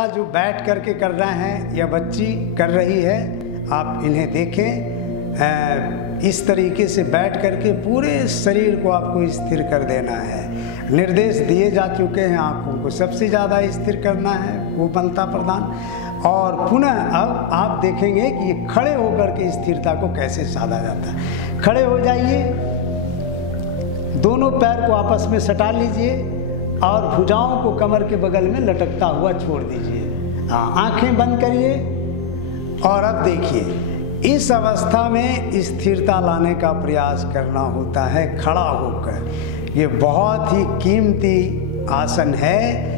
वाला जो बैठ करके कर रहे हैं या बच्ची कर रही है, आप इन्हें देखें। इस तरीके से बैठ करके पूरे शरीर को आपको स्थिर कर देना है। निर्देश दिए जा चुके हैं, आँखों को सबसे ज़्यादा स्थिर करना है, वो बलता प्रदान। और पुनः अब आप देखेंगे कि ये खड़े होकर के स्थिरता को कैसे साधा जाता है। खड़े हो जाइए, दोनों पैर को आपस में सटा लीजिए और भुजाओं को कमर के बगल में लटकता हुआ छोड़ दीजिए। हाँ, आँखें बंद करिए और अब देखिए, इस अवस्था में स्थिरता लाने का प्रयास करना होता है खड़ा होकर। ये बहुत ही कीमती आसन है।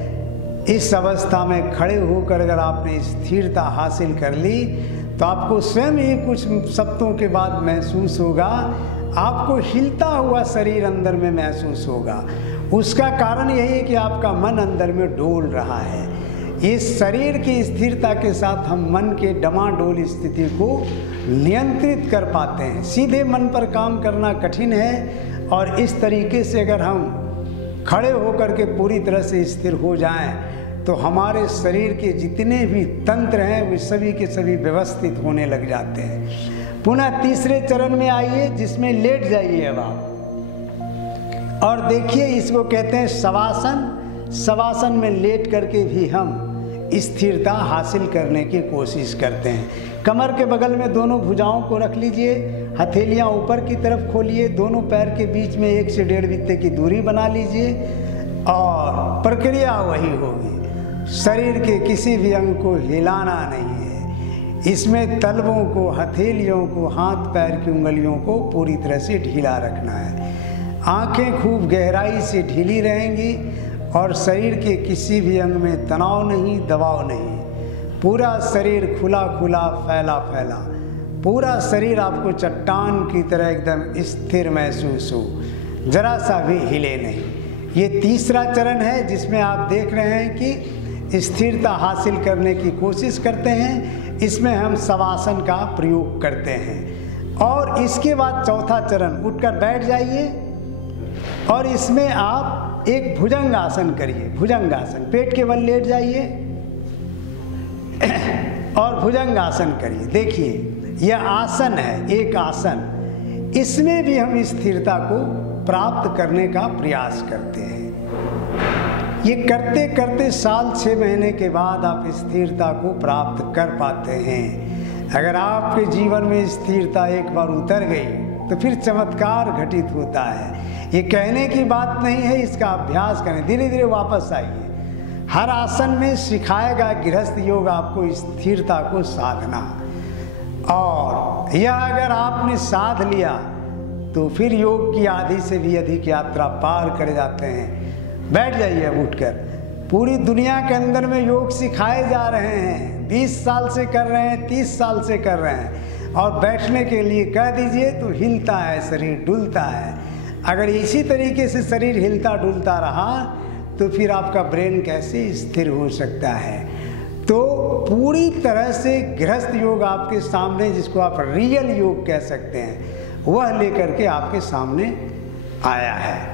इस अवस्था में खड़े होकर अगर आपने स्थिरता हासिल कर ली तो आपको स्वयं ही कुछ सप्ताहों के बाद महसूस होगा, आपको हिलता हुआ शरीर अंदर में महसूस होगा। उसका कारण यही है कि आपका मन अंदर में डोल रहा है। इस शरीर की स्थिरता के साथ हम मन के डमाडोल स्थिति को नियंत्रित कर पाते हैं। सीधे मन पर काम करना कठिन है और इस तरीके से अगर हम खड़े होकर के पूरी तरह से स्थिर हो जाएं तो हमारे शरीर के जितने भी तंत्र हैं वे सभी के सभी व्यवस्थित होने लग जाते हैं। पुनः तीसरे चरण में आइए, जिसमें लेट जाइए अब आप और देखिए, इसको कहते हैं शवासन। शवासन में लेट करके भी हम स्थिरता हासिल करने की कोशिश करते हैं। कमर के बगल में दोनों भुजाओं को रख लीजिए, हथेलियां ऊपर की तरफ खोलिए, दोनों पैर के बीच में 1 से 1.5 बित्ते की दूरी बना लीजिए और प्रक्रिया वही होगी। शरीर के किसी भी अंग को हिलाना नहीं है। इसमें तलवों को, हथेलियों को, हाथ पैर की उंगलियों को पूरी तरह से ढीला रखना है। आँखें खूब गहराई से ढीली रहेंगी और शरीर के किसी भी अंग में तनाव नहीं, दबाव नहीं। पूरा शरीर खुला खुला, फैला फैला, पूरा शरीर आपको चट्टान की तरह एकदम स्थिर महसूस हो, जरा सा भी हिले नहीं। ये तीसरा चरण है जिसमें आप देख रहे हैं कि स्थिरता हासिल करने की कोशिश करते हैं। इसमें हम शवासन का प्रयोग करते हैं। और इसके बाद चौथा चरण, उठकर बैठ जाइए और इसमें आप एक भुजंग आसन करिए। भुजंग आसन, पेट के बल लेट जाइए और भुजंग आसन करिए। देखिए, यह आसन है, एक आसन। इसमें भी हम स्थिरता को प्राप्त करने का प्रयास करते हैं। ये करते करते साल 6 महीने के बाद आप स्थिरता को प्राप्त कर पाते हैं। अगर आपके जीवन में स्थिरता एक बार उतर गई तो फिर चमत्कार घटित होता है। ये कहने की बात नहीं है, इसका अभ्यास करें, धीरे धीरे वापस आइए। हर आसन में सिखाएगा गृहस्थ योग आपको स्थिरता को साधना, और यह अगर आपने साध लिया तो फिर योग की आधी से भी अधिक यात्रा पार कर जाते हैं। बैठ जाइए अब उठकर। पूरी दुनिया के अंदर में योग सिखाए जा रहे हैं, 20 साल से कर रहे हैं, 30 साल से कर रहे हैं, और बैठने के लिए कह दीजिए तो हिलता है शरीर, डुलता है। अगर इसी तरीके से शरीर हिलता डुलता रहा तो फिर आपका ब्रेन कैसे स्थिर हो सकता है। तो पूरी तरह से गृहस्थ योग आपके सामने, जिसको आप रियल योग कह सकते हैं, वह लेकर के आपके सामने आया है।